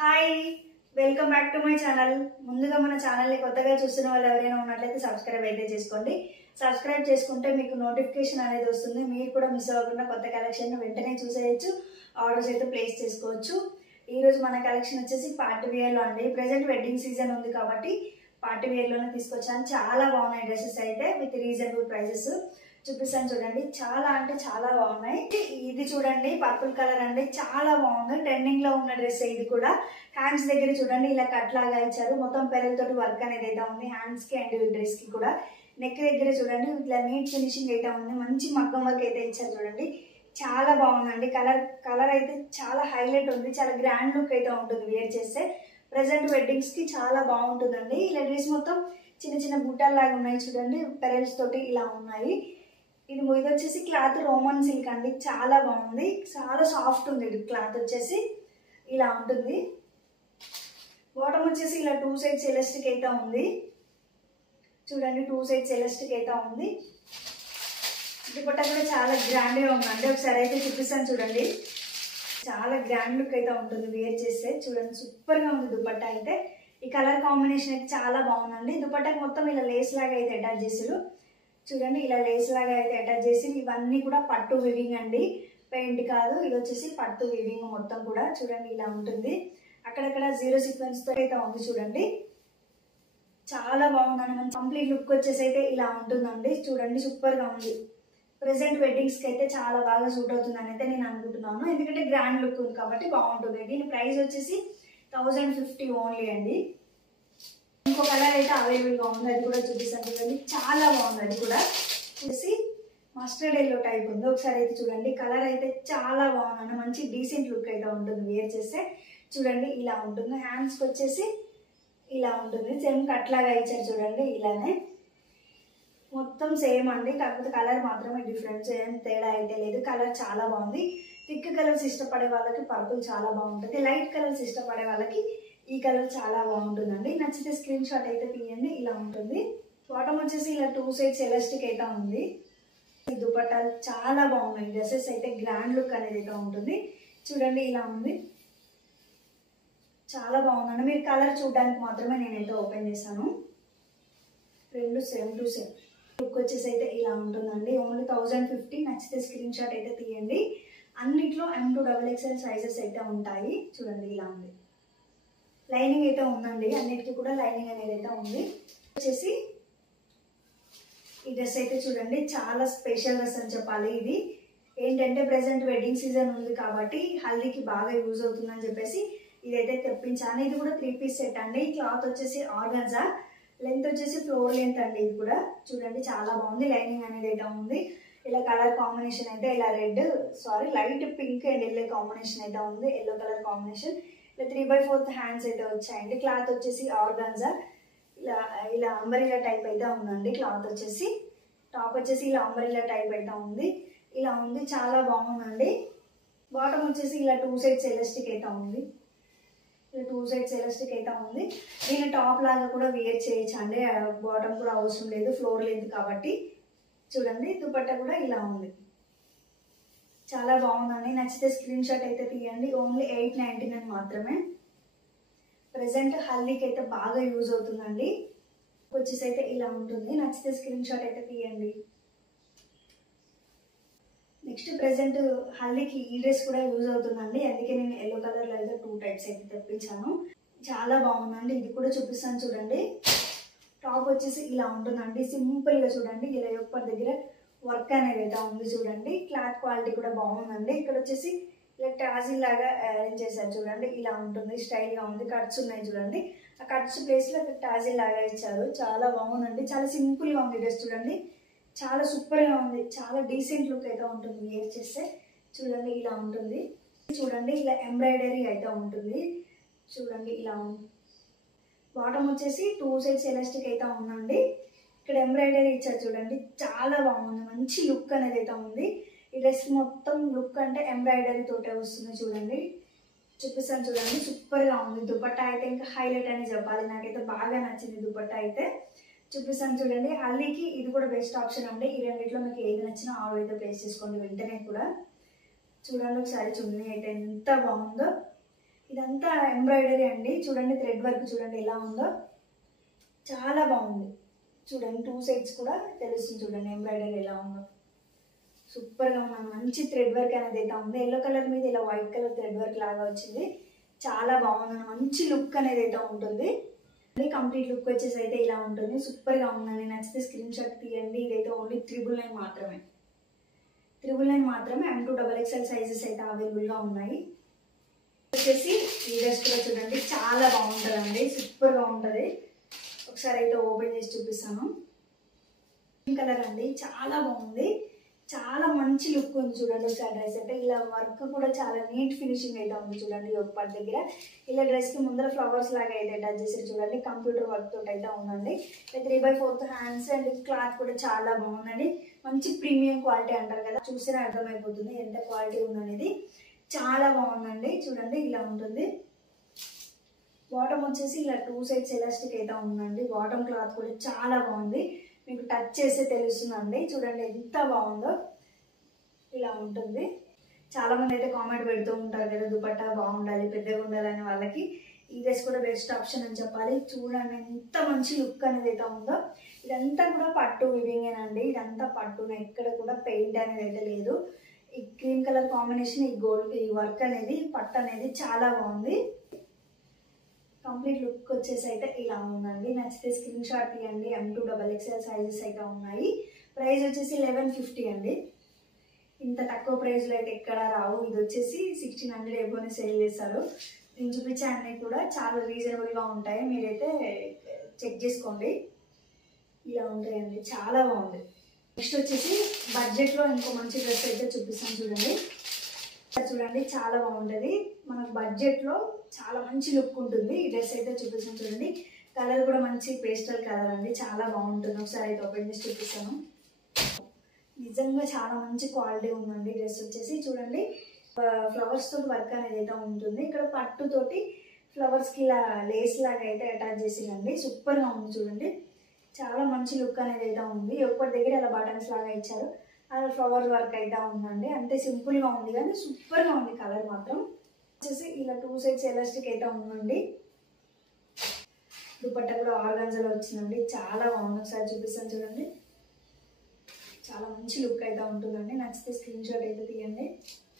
Hi, welcome back to my channel. ముందుగా మన ఛానల్ని కొత్తగా చూస్తున్న వాళ్ళు ఎవరైనా ఉన్నట్లయితే సబ్స్క్రైబ్ అయితే చేసుకోండి. సబ్స్క్రైబ్ చేసుకుంటే మీకు నోటిఫికేషన్ అనేది వస్తుంది. మీరు కూడా మిస్ అవ్వకుండా కొత్త కలెక్షన్ వెంటనే చూసేయచ్చు, ఆర్డర్స్ అయితే ప్లేస్ చేసుకోవచ్చు. ఈరోజు మన కలెక్షన్ వచ్చేసి పార్టీ వేర్లో అండి. ప్రెసెంట్ వెడ్డింగ్ సీజన్ ఉంది కాబట్టి పార్టీ వేర్లోనే తీసుకొచ్చాను. చాలా బాగున్నాయి డ్రెస్సెస్ అయితే విత్ రీజనబుల్ ప్రైసెస్. చూపిస్తాను చూడండి, చాలా అంటే చాలా బాగున్నాయి. ఇది చూడండి, పర్పుల్ కలర్ అండి, చాలా బాగుంది. ట్రెండింగ్ లో ఉన్న డ్రెస్ ఇది కూడా. హ్యాండ్స్ దగ్గర చూడండి ఇలా కట్ లాగా ఇచ్చారు. మొత్తం పెరలతోటి వర్క్ అనేది అయితే ఉంది హ్యాండ్స్ కి అండ్ డ్రెస్ కి కూడా. నెక్ దగ్గర చూడండి ఇట్లా నీట్ ఫినిషింగ్ అయితే ఉంది. మంచి మగ్గం వర్క్ అయితే ఇచ్చారు చూడండి, చాలా బాగుందండి. కలర్ అయితే చాలా హైలైట్ ఉంది. చాలా గ్రాండ్ లుక్ అయితే ఉంటుంది వేర్ చేస్తే. ప్రెసెంట్ వెడ్డింగ్స్ కి చాలా బాగుంటుందండి. ఇలా డ్రెస్ మొత్తం చిన్న చిన్న బుట్టాలు లాగా ఉన్నాయి చూడండి, పెరల్స్ తోటి ఇలా ఉన్నాయి. ఇది వచ్చేసి క్లాత్ రోమన్ సిల్క్ అండి, చాలా బాగుంది. చాలా సాఫ్ట్ ఉంది. క్లాత్ వచ్చేసి ఇలా ఉంటుంది. బాటమ్ వచ్చేసి ఇలా 2 సైడ్స్ ఎలాస్టిక్ అయితే ఉంది చూడండి, 2 సైడ్స్ ఎలాస్టిక్ అయితే ఉంది. దుపట్టా కూడా చాలా గ్రాండ్ గా ఉందండి. ఒకసారి అయితే చూపిస్తాను చూడండి, చాలా గ్రాండ్ లుక్ అయితే ఉంటుంది వేర్ చేస్తే. చూడండి సూపర్ గా ఉంది దుపట్టా అయితే. ఈ కలర్ కాంబినేషన్ అయితే చాలా బాగుందండి. దుపట్టాకి మొత్తం ఇలా లేస్ లాగా అయితే అటాచ్ చేసారు చూడండి, ఇలా లేస్ లాగా అయితే అటాచ్ చేసి. ఇవన్నీ కూడా పట్టు వివింగ్ అండి, పెయింట్ కాదు. ఇది వచ్చేసి పట్టు వివింగ్ మొత్తం కూడా. చూడండి ఇలా ఉంటుంది. అక్కడక్కడ 0 సీక్వెన్స్ తో అయితే ఉంది చూడండి, చాలా బాగుందండి. మన కంప్లీట్ లుక్ వచ్చేసి అయితే ఇలా ఉంటుందండి. చూడండి సూపర్ గా ఉంది. ప్రెసెంట్ వెడ్డింగ్స్ కి అయితే చాలా బాగా సూట్ అవుతుందని అయితే నేను అనుకుంటున్నాను. ఎందుకంటే గ్రాండ్ లుక్ ఉంది కాబట్టి బాగుంటుంది. దీని ప్రైస్ వచ్చేసి 1050 ఓన్లీ అండి. ఇంకో కలర్ అయితే అవైలబుల్ గా ఉంది, అది కూడా చూపిస్తాను చూడండి, చాలా బాగుంది. అది కూడా చూసి మస్టర్డ్ ఎల్లో టైప్ ఉంది. ఒకసారి అయితే చూడండి, కలర్ అయితే చాలా బాగుంది. మంచి డీసెంట్ లుక్ అయితే ఉంటుంది వేర్ చేస్తే. చూడండి ఇలా ఉంటుంది. హ్యాండ్స్ కి వచ్చేసి ఇలా ఉంటుంది. సేమ్ కట్ లాగా ఇచ్చారు చూడండి, ఇలానే మొత్తం సేమ్ అండి. కాకపోతే కలర్ మాత్రమే డిఫరెన్స్, ఏం తేడా అయితే లేదు. కలర్ చాలా బాగుంది. థిక్ కలర్స్ ఇష్టపడే వాళ్ళకి పర్పుల్ చాలా బాగుంటుంది. లైట్ కలర్స్ ఇష్టపడే వాళ్ళకి ఈ కలర్ చాలా బాగుంటుందండి. నచ్చితే స్క్రీన్ షాట్ అయితే తీయండి. ఇలా ఉంటుంది. బాటమ్ వచ్చేసి ఇలా 2 సైడ్స్ ఎలాస్టిక్ అయితే ఉంది. ఈ దుపట్టాలు చాలా బాగున్నాయి. డ్రెస్సెస్ అయితే గ్రాండ్ లుక్ అనేది అయితే ఉంటుంది. చూడండి ఇలా ఉంది, చాలా బాగుందండి. మీరు కలర్ చూడడానికి మాత్రమే నేనైతే ఓపెన్ చేశాను. రెండు సేమ్ టు సేమ్ లుక్ వచ్చేసి అయితే ఇలా ఉంటుందండి. ఓన్లీ 1050. నచ్చితే స్క్రీన్ షాట్ అయితే తీయండి. అన్నిట్లో M2 XXL సైజెస్ అయితే ఉంటాయి. చూడండి ఇలా ఉంది. లైనింగ్ అయితే ఉందండి, అన్నిటికీ కూడా లైనింగ్ అనేది అయితే ఉంది. వచ్చేసి ఈ డ్రెస్ అయితే చూడండి, చాలా స్పెషల్ డ్రెస్ అని చెప్పాలి. ఇది ఏంటంటే ప్రెసెంట్ వెడ్డింగ్ సీజన్ ఉంది కాబట్టి హల్దీకి బాగా యూజ్ అవుతుందని చెప్పేసి ఇదైతే తెప్పించాను. ఇది కూడా 3 పీస్ సెట్ అండి. క్లాత్ వచ్చేసి ఆర్గాన్జా, లెంత్ వచ్చేసి ఫ్లోర్ లెంత్ అండి. ఇది కూడా చూడండి చాలా బాగుంది. లైనింగ్ అనేది అయితే ఉంది. ఇలా కలర్ కాంబినేషన్ అయితే ఇలా light pink and yellow combination అయితే ఉంది. Yellow colour combination. ఇలా 3/4 హ్యాండ్స్ అయితే వచ్చాయండి. క్లాత్ వచ్చేసి ఆర్గాన్జా, ఇలా అంబరిలా టైప్ అయితే ఉందండి. క్లాత్ వచ్చేసి టాప్ వచ్చేసి ఇలా అంబరిలా టైప్ అయితే ఉంది. ఇలా ఉంది, చాలా బాగుందండి. బాటమ్ వచ్చేసి ఇలా 2 సైడ్స్ ఎలాస్టిక్ అయితే ఉంది. ఇలా 2 సైడ్స్ ఎలాస్టిక్ అయితే ఉంది. దీని టాప్ లాగా కూడా వేర్ చేయొచ్చు అండి. బాటమ్ కూడా అవసరం లేదు, ఫ్లోర్ లెంత్ కాబట్టి. చూడండి దుపట్టా కూడా ఇలా ఉంది, చాలా బాగుందండి. నచ్చితే స్క్రీన్ షాట్ అయితే తీయండి. ఓన్లీ 899 మాత్రమే. ప్రెసెంట్ హల్దీకి అయితే బాగా యూజ్ అవుతుందండి. వచ్చేసి అయితే ఇలా ఉంటుంది. నచ్చితే స్క్రీన్ షాట్ అయితే తీయండి. నెక్స్ట్ ప్రెసెంట్ హల్దీకి ఈ డ్రెస్ కూడా యూజ్ అవుతుందండి. అందుకే నేను ఎల్లో కలర్ లో అయితే 2 టైప్స్ అయితే తెప్పించాను. చాలా బాగుందండి. ఇది కూడా చూపిస్తాను చూడండి. టాప్ వచ్చేసి ఇలా ఉంటుందండి. సింపుల్ గా చూడండి, ఇలా యొక్క దగ్గర వర్క్ అనేది అయితే ఉంది చూడండి. క్లాత్ క్వాలిటీ కూడా బాగుందండి. ఇక్కడ వచ్చేసి ఇలా టాజిల్ లాగా అరేంజ్ చేశారు చూడండి, ఇలా ఉంటుంది. స్టైల్ గా ఉంది. కట్స్ ఉన్నాయి చూడండి, ఆ కట్స్ ప్లేస్ లో టాజిల్ లాగా ఇచ్చారు. చాలా బాగుందండి. చాలా సింపుల్ గా ఉంది డ్రెస్ చూడండి, చాలా సూపర్ గా ఉంది. చాలా డీసెంట్ లుక్ అయితే ఉంటుంది వేర్ చేస్తే. చూడండి ఇలా ఉంటుంది. చూడండి ఇలా ఎంబ్రాయిడరీ అయితే ఉంటుంది. చూడండి ఇలా ఉంది. బాటమ్ వచ్చేసి 2 సైడ్స్ ఎలాస్టిక్ అయితే ఉందండి. ఇక్కడ ఎంబ్రాయిడరీ ఇచ్చారు చూడండి, చాలా బాగుంది. మంచి లుక్ అనేది అయితే ఉంది. ఈ డ్రెస్ మొత్తం లుక్ అంటే ఎంబ్రాయిడరీ తోటే వస్తుంది. చూడండి చూపిస్తాను చూడండి, సూపర్ గా ఉంది. దుపట్టా అయితే ఇంకా హైలైట్ అని చెప్పాలి. నాకైతే బాగా నచ్చింది దుపట్టా అయితే. చూపిస్తాను చూడండి. హల్దీకి ఇది కూడా బెస్ట్ ఆప్షన్ అండి. ఈ రెండిట్లో మీకు ఏది నచ్చినా ఆర్డర్ అయితే ప్లేస్ చేసుకోండి వెంటనే కూడా. చూడండి ఒకసారి చున్నీ అయితే ఎంత బాగుందో. ఇదంతా ఎంబ్రాయిడరీ అండి. చూడండి థ్రెడ్ వర్క్ చూడండి ఎలా ఉందో, చాలా బాగుంది. చూడండి 2 సైడ్స్ కూడా తెలుస్తుంది. చూడండి ఎంబ్రాయిడరీ ఎలా ఉందో, సూపర్గా ఉన్నాను. మంచి థ్రెడ్ వర్క్ అనేది అయితే ఉంది. ఎల్లో కలర్ మీద ఇలా వైట్ కలర్ థ్రెడ్ వర్క్ లాగా వచ్చింది. చాలా బాగుంది. మంచి లుక్ అనేది అయితే ఉంటుంది. కంప్లీట్ లుక్ వచ్చేసి అయితే ఇలా ఉంటుంది. సూపర్గా ఉందండి. నచ్చితే స్క్రీన్ షాట్ తీయండి. ఇదైతే ఓన్లీ 999 మాత్రమే. 999 మాత్రమే. M2XXL సైజెస్ అయితే అవైలబుల్గా ఉన్నాయి. వచ్చేసి ఈ డ్రెస్ కూడా చూడండి చాలా బాగుంటుందండి. సూపర్గా ఉంటుంది. ఒకసారి అయితే ఓపెన్ చేసి చూపిస్తాను. గ్రీన్ కలర్ అండి, చాలా బాగుంది. చాలా మంచి లుక్ ఉంది. చూడండి ఒకసారి డ్రెస్ అయితే ఇలా వర్క్ కూడా చాలా నీట్ ఫినిషింగ్ అయితే ఉంది. చూడండి ఒక పార్ట్ దగ్గర ఇలా డ్రెస్కి ముందర ఫ్లవర్స్ లాగా అయితే అటాచ్ చేసి చూడండి కంప్యూటర్ వర్క్ తోటి అయితే ఉందండి. 3/4 హ్యాండ్స్ అండ్ క్లాత్ కూడా చాలా బాగుందండి. మంచి ప్రీమియం క్వాలిటీ అంటారు కదా, చూసినా అర్థమైపోతుంది ఎంత క్వాలిటీ ఉందనేది. చాలా బాగుందండి. చూడండి ఇలా ఉంటుంది. బాటమ్ వచ్చేసి ఇలా 2 సైడ్స్ ఎలాస్టిక్ అయితే ఉందండి. బాటమ్ క్లాత్ కూడా చాలా బాగుంది. మీకు టచ్ చేస్తే తెలుస్తుందండి. చూడండి ఎంత బాగుందో, ఇలా ఉంటుంది. చాలా మంది అయితే కామెంట్ పెడుతూ ఉంటారు కదా దుపట్టా బాగుండాలి, పెద్దగా ఉండాలని. వాళ్ళకి ఈ డ్రెస్ కూడా బెస్ట్ ఆప్షన్ అని చెప్పాలి. చూడండి ఎంత మంచి లుక్ అనేది అయితే ఉందో. ఇదంతా కూడా పట్టు వివింగేనండి. ఇదంతా పట్టు, ఎక్కడ కూడా పెయింట్ అనేది అయితే లేదు. ఈ క్రీమ్ కలర్ కాంబినేషన్, ఈ గోల్డ్, ఈ వర్క్ అనేది, పట్టు అనేది చాలా బాగుంది. కంప్లీట్ లుక్ వచ్చేసి అయితే ఇలా ఉందండి. నచ్చితే స్క్రీన్ షాట్ తీయండి. M2XXL సైజెస్ అయితే ఉన్నాయి. ప్రైస్ వచ్చేసి 1150 అండి. ఇంత తక్కువ ప్రైస్లో అయితే ఎక్కడ రావు. ఇది వచ్చేసి 1600 ఎబోనే సేల్ చేస్తారు. నేను చూపించే అన్నీ కూడా చాలా రీజనబుల్గా ఉంటాయి. మీరైతే చెక్ చేసుకోండి. ఇలా ఉంటాయండి, చాలా బాగుంది. నెక్స్ట్ వచ్చేసి బడ్జెట్లో ఇంకో మంచి డ్రెస్ అయితే చూపిస్తాను. చూడండి చూడండి చాలా బాగుంటుంది. మనకు బడ్జెట్లో చాలా మంచి లుక్ ఉంటుంది. ఈ డ్రెస్ అయితే చూపిస్తాను. చూడండి కలర్ కూడా మంచి పేస్టల్ కలర్ అండి, చాలా బాగుంటుంది. ఒకసారి అయితే ఓపెన్ చేసి చూపిస్తాను. నిజంగా చాలా మంచి క్వాలిటీ ఉందండి. డ్రెస్ వచ్చేసి చూడండి ఫ్లవర్స్ తోటి వర్క్ అనేది అయితే ఉంటుంది. ఇక్కడ పట్టుతోటి ఫ్లవర్స్కి ఇలా లేస్ లాగా అయితే అటాచ్ చేసిందండి. సూపర్గా ఉంది. చూడండి చాలా మంచి లుక్ అనేది అయితే ఉంది. ఒక్కటి దగ్గర ఇలా బటన్స్ లాగా ఇచ్చారు. అలా ఫ్లవర్ వర్క్ అయితే ఉందండి. అంతే సింపుల్గా ఉంది కానీ సూపర్గా ఉంది. కలర్ మాత్రం వచ్చేసి ఇలా 2 సైడ్స్ ఎలాస్టిక్ అయితే ఉందండి. దుపట్టా కూడా ఆర్గాన్జాలో వచ్చిందండి. చాలా బాగుంది. ఒకసారి చూపిస్తాను. చూడండి చాలా మంచి లుక్ అయితే ఉంటుందండి. నచ్చితే స్క్రీన్ షాట్ అయితే తీయండి.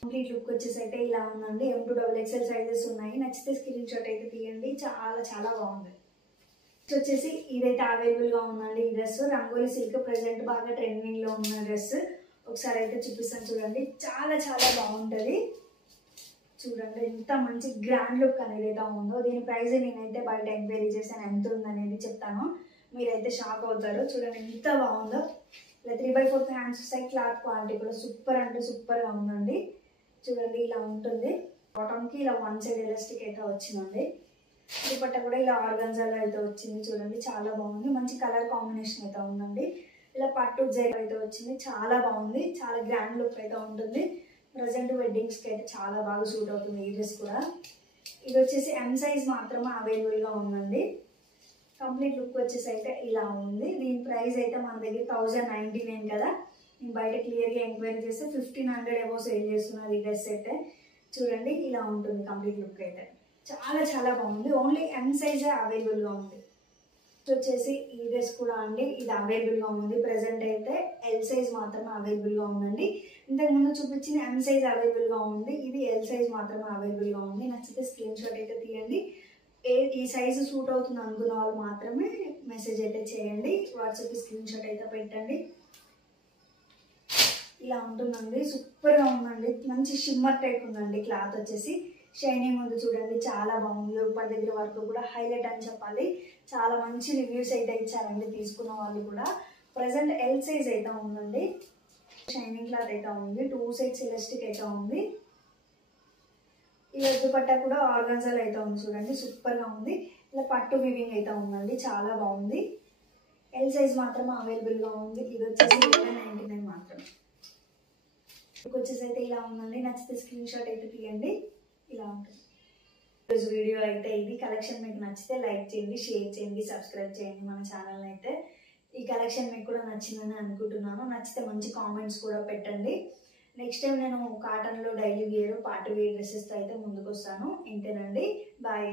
కంప్లీట్ లుక్ వచ్చేసి అయితే ఇలా ఉందండి. M2XXL సైజెస్ ఉన్నాయి. నచ్చితే స్క్రీన్ షాట్ అయితే తీయండి. చాలా చాలా బాగుంది. నెక్స్ట్ వచ్చేసి ఇదైతే అవైలబుల్గా ఉందండి. ఈ డ్రెస్ రంగోలీ సిల్క్, ప్రెసెంట్ బాగా ట్రెండింగ్లో ఉన్న డ్రెస్. ఒకసారి అయితే చూపిస్తాను. చూడండి చాలా చాలా బాగుంటుంది. చూడండి ఎంత మంచి గ్రాండ్ లుక్ అనేది అయితే ఉందో. దీని ప్రైస్ నేనైతే బయట ఎంక్వైరీ చేశాను, ఎంత ఉందనేది చెప్తాను. మీరైతే షాక్ అవుతారు. చూడండి ఎంత బాగుందో. ఇలా 3/4 హ్యాండ్స్ వస్తాయి. క్లాత్ క్వాలిటీ కూడా సూపర్ అంటే సూపర్గా ఉందండి. చూడండి ఇలా ఉంటుంది. బాటమ్కి ఇలా 1 సైడ్ ఎలాస్టిక్ అయితే వచ్చిందండి. దుపట్టా కూడా ఇలా ఆర్గాన్జాలో అయితే వచ్చింది. చూడండి చాలా బాగుంది. మంచి కలర్ కాంబినేషన్ అయితే ఉందండి. ఇలా పట్టు జరీ అయితే వచ్చింది. చాలా బాగుంది. చాలా గ్రాండ్ లుక్ అయితే ఉంటుంది. ప్రజెంట్ వెడ్డింగ్స్కి అయితే చాలా బాగా సూట్ అవుతుంది ఈ డ్రెస్ కూడా. ఇది వచ్చేసి M సైజ్ మాత్రమే అవైలబుల్గా ఉందండి. కంప్లీట్ లుక్ వచ్చేసి అయితే ఇలా ఉంది. దీని ప్రైస్ అయితే మన దగ్గర 1099 కదా. నేను బయట క్లియర్గా ఎంక్వైరీ చేస్తే 1500 ఎబో సేల్ చేస్తున్నారు ఈ డ్రెస్ అయితే. చూడండి ఇలా ఉంటుంది కంప్లీట్ లుక్ అయితే. చాలా చాలా బాగుంది. ఓన్లీ M సైజే అవైలబుల్గా ఉంది. వచ్చేసి ఈ డ్రెస్ కూడా అండి, ఇది అవైలబుల్గా ఉంది. ప్రెసెంట్ అయితే L సైజ్ మాత్రమే అవైలబుల్గా ఉందండి. ఇంతకుముందు చూపించిన M సైజ్ అవైలబుల్గా ఉంది. ఇది L సైజ్ మాత్రమే అవైలబుల్గా ఉంది. నచ్చితే స్క్రీన్ షాట్ అయితే తీయండి. ఈ సైజు సూట్ అవుతుంది అనుకున్న వాళ్ళు మాత్రమే మెసేజ్ అయితే చేయండి. వాట్సాప్ స్క్రీన్ షాట్ అయితే పెట్టండి. ఇలా ఉంటుందండి. సూపర్గా ఉందండి. మంచి షిమ్మర్ టైప్ ఉందండి. క్లాత్ వచ్చేసి షైనింగ్ ఉంది. చూడండి చాలా బాగుంది. ఒక దగ్గర వరకు కూడా హైలైట్ అని చెప్పాలి. చాలా మంచి రివ్యూస్ అయితే ఇచ్చారండి తీసుకున్న వాళ్ళు కూడా. ప్రజెంట్ L సైజ్ అయితే ఉందండి. షైనింగ్ క్లాత్ అయితే ఉంది. 2 సైడ్స్ ఎలాస్టిక్ అయితే ఉంది. ఇలా దుపట్టా కూడా ఆర్గాన్జాలో అయితే ఉంది. చూడండి సూపర్గా ఉంది. ఇలా పట్టు వివింగ్ అయితే ఉందండి. చాలా బాగుంది. L సైజ్ మాత్రమే అవైలబుల్గా ఉంది. ఇది వచ్చేసి 1199 మాత్రమే. వచ్చేసి అయితే ఇలా ఉందండి. నచ్చితే స్క్రీన్ షాట్ అయితే తీయండి. ఇలా ఉంటుంది ఈరోజు వీడియో అయితే. ఇది కలెక్షన్ మీకు నచ్చితే లైక్ చేయండి, షేర్ చేయండి, సబ్స్క్రైబ్ చేయండి మన ఛానల్ని అయితే. ఈ కలెక్షన్ మీకు కూడా నచ్చిందని అనుకుంటున్నాను. నచ్చితే మంచి కామెంట్స్ కూడా పెట్టండి. నెక్స్ట్ టైం నేను కాటన్లో డైలీ వేర్ పార్టీ వేర్ డ్రెస్సెస్తో అయితే ముందుకు వస్తాను. ఇంతేనండి, బాయ్.